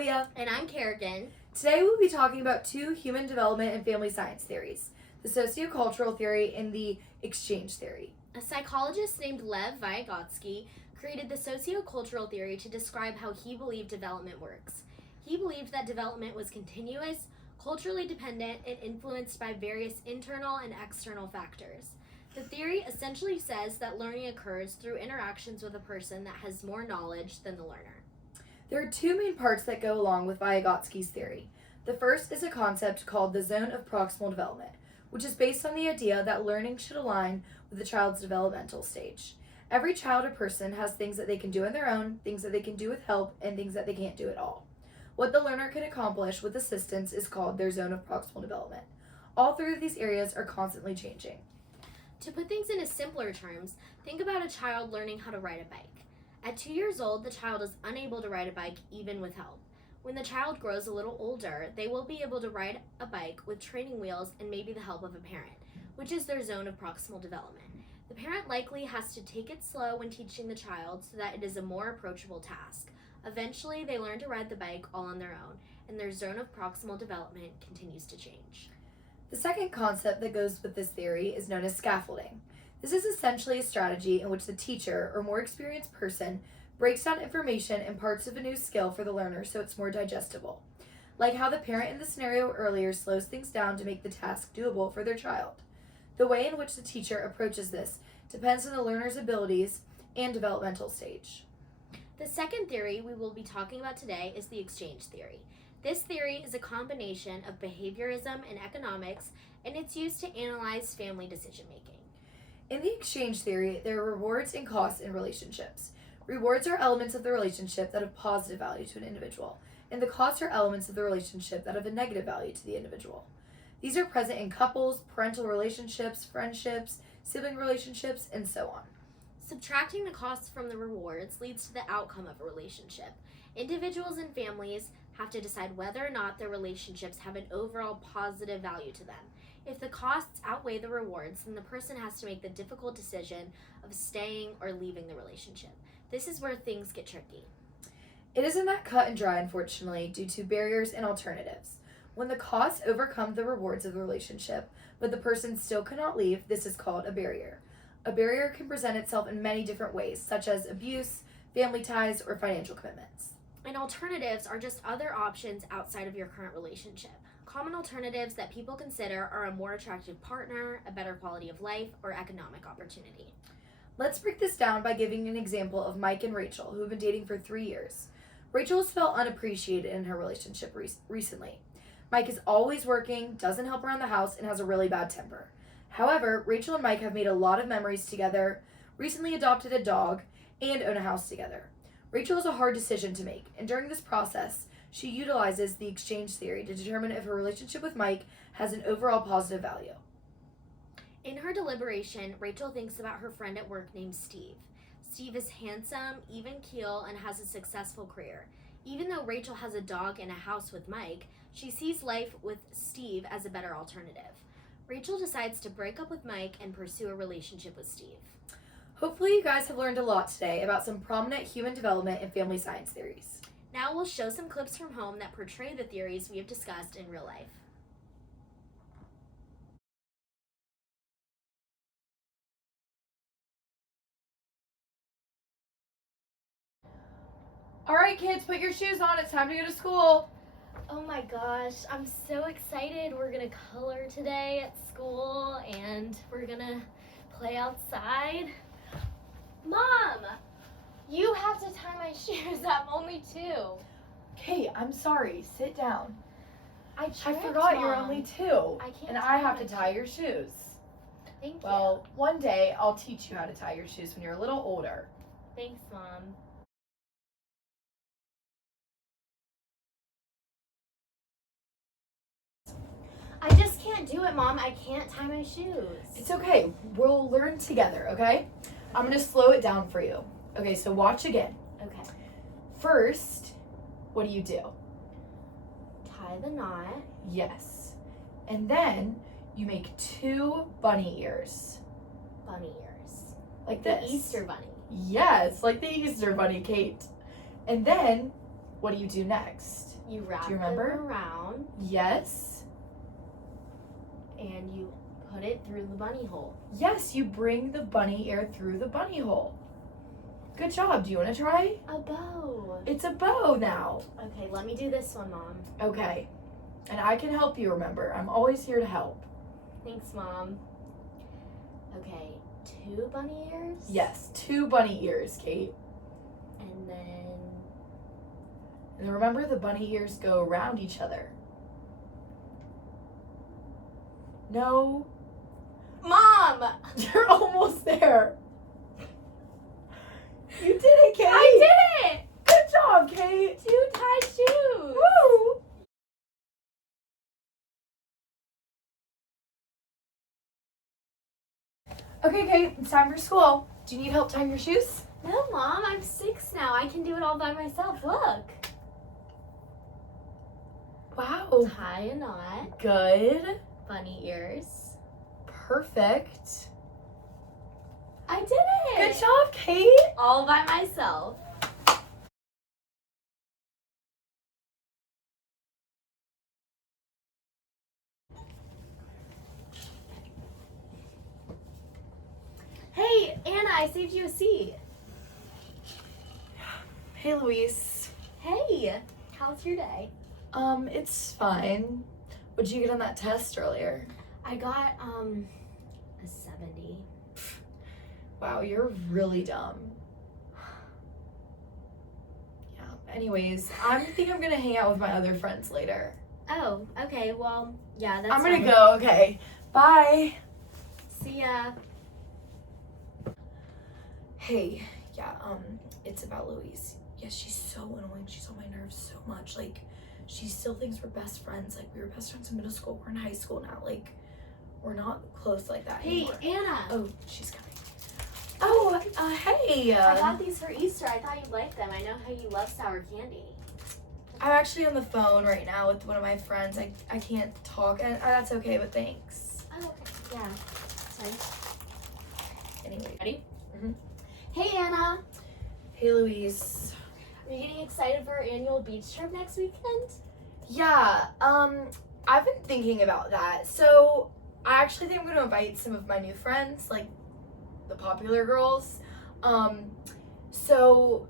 Olivia. And I'm Carrigan. Today we'll be talking about two human development and family science theories, the sociocultural theory and the exchange theory. A psychologist named Lev Vygotsky created the sociocultural theory to describe how he believed development works. He believed that development was continuous, culturally dependent, and influenced by various internal and external factors. The theory essentially says that learning occurs through interactions with a person that has more knowledge than the learner. There are two main parts that go along with Vygotsky's theory. The first is a concept called the zone of proximal development, which is based on the idea that learning should align with the child's developmental stage. Every child or person has things that they can do on their own, things that they can do with help, and things that they can't do at all. What the learner can accomplish with assistance is called their zone of proximal development. All three of these areas are constantly changing. To put things into simpler terms, think about a child learning how to ride a bike. At 2 years old, the child is unable to ride a bike even with help. When the child grows a little older, they will be able to ride a bike with training wheels and maybe the help of a parent, which is their zone of proximal development. The parent likely has to take it slow when teaching the child so that it is a more approachable task. Eventually, they learn to ride the bike all on their own, and their zone of proximal development continues to change. The second concept that goes with this theory is known as scaffolding. This is essentially a strategy in which the teacher or more experienced person breaks down information and parts of a new skill for the learner so it's more digestible. Like how the parent in the scenario earlier slows things down to make the task doable for their child. The way in which the teacher approaches this depends on the learner's abilities and developmental stage. The second theory we will be talking about today is the exchange theory. This theory is a combination of behaviorism and economics, and it's used to analyze family decision making. In the exchange theory, there are rewards and costs in relationships. Rewards are elements of the relationship that have positive value to an individual, and the costs are elements of the relationship that have a negative value to the individual. These are present in couples, parental relationships, friendships, sibling relationships, and so on. Subtracting the costs from the rewards leads to the outcome of a relationship. Individuals and families have to decide whether or not their relationships have an overall positive value to them. If the costs outweigh the rewards, then the person has to make the difficult decision of staying or leaving the relationship. This is where things get tricky. It isn't that cut and dry, unfortunately, due to barriers and alternatives. When the costs overcome the rewards of the relationship, but the person still cannot leave, this is called a barrier. A barrier can present itself in many different ways, such as abuse, family ties, or financial commitments. And alternatives are just other options outside of your current relationship. Common alternatives that people consider are a more attractive partner, a better quality of life, or economic opportunity. Let's break this down by giving an example of Mike and Rachel, who have been dating for 3 years. Rachel has felt unappreciated in her relationship recently. Mike is always working, doesn't help around the house, and has a really bad temper. However, Rachel and Mike have made a lot of memories together, recently adopted a dog, and own a house together. Rachel has a hard decision to make, and during this process, she utilizes the exchange theory to determine if her relationship with Mike has an overall positive value. In her deliberation, Rachel thinks about her friend at work named Steve. Steve is handsome, even keel, and has a successful career. Even though Rachel has a dog and a house with Mike, she sees life with Steve as a better alternative. Rachel decides to break up with Mike and pursue a relationship with Steve. Hopefully you guys have learned a lot today about some prominent human development and family science theories. Now we'll show some clips from home that portray the theories we have discussed in real life. All right, kids, put your shoes on. It's time to go to school. Oh my gosh, I'm so excited. We're gonna color today at school and we're gonna play outside. Mom, you have to tie my shoes. I'm only 2. Kate, I'm sorry. Sit down. I forgot you're only 2. I can't and I tie have my to tie your shoes. Thank you. Well, one day I'll teach you how to tie your shoes when you're a little older. Thanks, Mom. I just can't do it, Mom. I can't tie my shoes. It's okay. We'll learn together, okay? I'm going to slow it down for you. Okay, so watch again. Okay. First, what do you do? Tie the knot. Yes. And then you make 2 bunny ears. Bunny ears. Like The this. Easter bunny. Yes, like the Easter bunny, Kate. And then, what do you do next? You wrap Do you them remember? around Yes. and you put it through the bunny hole. Yes, you bring the bunny ear through the bunny hole. Good job. Do you want to try? A bow. It's a bow now. Okay, let me do this one, Mom. Okay. And I can help you, remember. I'm always here to help. Thanks, Mom. Okay, 2 bunny ears. Yes, 2 bunny ears, Kate. And then And remember, the bunny ears go around each other. No. Mom! You're almost there. You did it, Kate. I did it! Good job, Kate. 2 tie shoes. Woo! Okay, Kate, it's time for school. Do you need help tying your shoes? No, Mom, I'm 6 now. I can do it all by myself. Look. Wow. Tie a knot. Good. Bunny ears. Perfect. I did it! Good job, Kate. All by myself. Hey, Anna, I saved you a seat. Hey, Louise. Hey, how's your day? It's fine. What'd you get on that test earlier? I got, a 70. Wow, you're really dumb. Yeah, anyways, I think I'm gonna hang out with my other friends later. Oh, okay, well, yeah, that's I'm gonna fine. go, okay. Bye. See ya. Hey, yeah, it's about Louise. Yeah, she's so annoying. She's on my nerves so much. Like, she still thinks we're best friends. Like, we were best friends in middle school. We're in high school now. Like, we're not close like that Hey, anymore. Anna. Oh, she's coming. Oh, hey. I got these for Easter. I thought you'd like them. I know how you love sour candy. I'm actually on the phone right now with one of my friends. I can't talk, and that's okay, but thanks. Oh, okay. Yeah. Sorry. Anyway. Ready? Mhm. Hey, Anna. Hey, Louise. Are you getting excited for our annual beach trip next weekend? Yeah, I've been thinking about that. So, I actually think I'm going to invite some of my new friends, like the popular girls. So,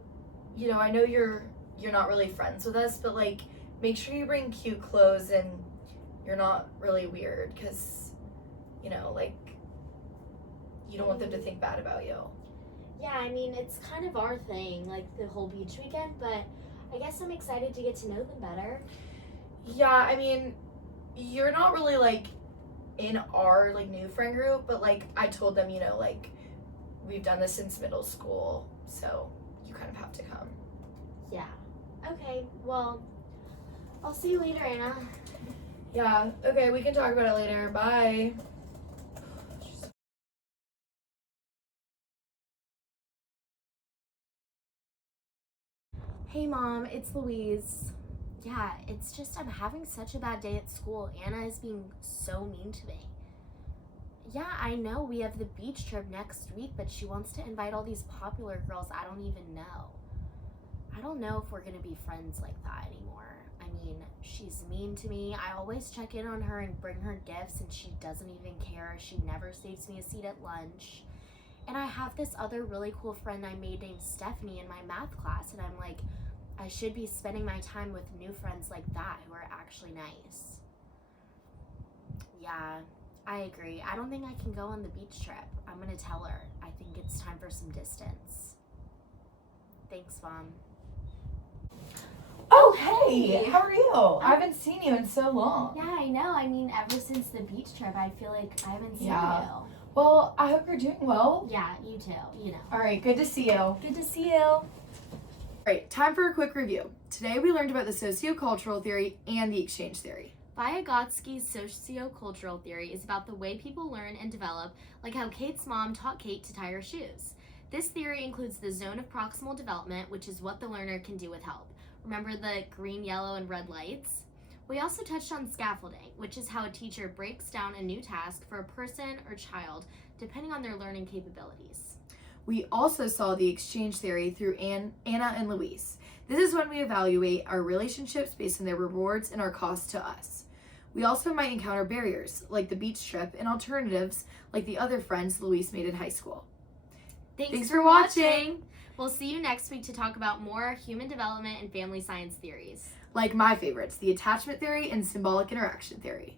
you know, I know you're not really friends with us, but like, make sure you bring cute clothes and you're not really weird, because, you know, like, you don't want them to think bad about you. Yeah, I mean, it's kind of our thing, like the whole beach weekend, but I guess I'm excited to get to know them better. Yeah, I mean, you're not really like in our like new friend group, but like I told them, you know, like we've done this since middle school, so you kind of have to come. Yeah. Okay, well, I'll see you later, Anna. Yeah, okay, we can talk about it later. Bye. Hey, Mom, it's Louise. Yeah, it's just I'm having such a bad day at school. Anna is being so mean to me. Yeah, I know we have the beach trip next week, but she wants to invite all these popular girls I don't even know. I don't know if we're gonna be friends like that anymore. I mean, she's mean to me. I always check in on her and bring her gifts, and she doesn't even care. She never saves me a seat at lunch. And I have this other really cool friend I made named Stephanie in my math class, and I'm like, I should be spending my time with new friends like that who are actually nice. Yeah, I agree. I don't think I can go on the beach trip. I'm gonna tell her. I think it's time for some distance. Thanks, Mom. Oh, hey, how are you? I haven't seen you in so long. Yeah, I know. I mean, ever since the beach trip, I feel like I haven't seen Yeah. you. Well, I hope you're doing well. Yeah, you too, you know. All right, good to see you. Good to see you. Alright, time for a quick review. Today we learned about the sociocultural theory and the exchange theory. Vygotsky's sociocultural theory is about the way people learn and develop, like how Kate's mom taught Kate to tie her shoes. This theory includes the zone of proximal development, which is what the learner can do with help. Remember the green, yellow, and red lights? We also touched on scaffolding, which is how a teacher breaks down a new task for a person or child, depending on their learning capabilities. We also saw the exchange theory through Anna and Louise. This is when we evaluate our relationships based on their rewards and our cost to us. We also might encounter barriers, like the beach trip, and alternatives, like the other friends Luis made in high school. Thanks for watching! We'll see you next week to talk about more human development and family science theories. Like my favorites, the attachment theory and symbolic interaction theory.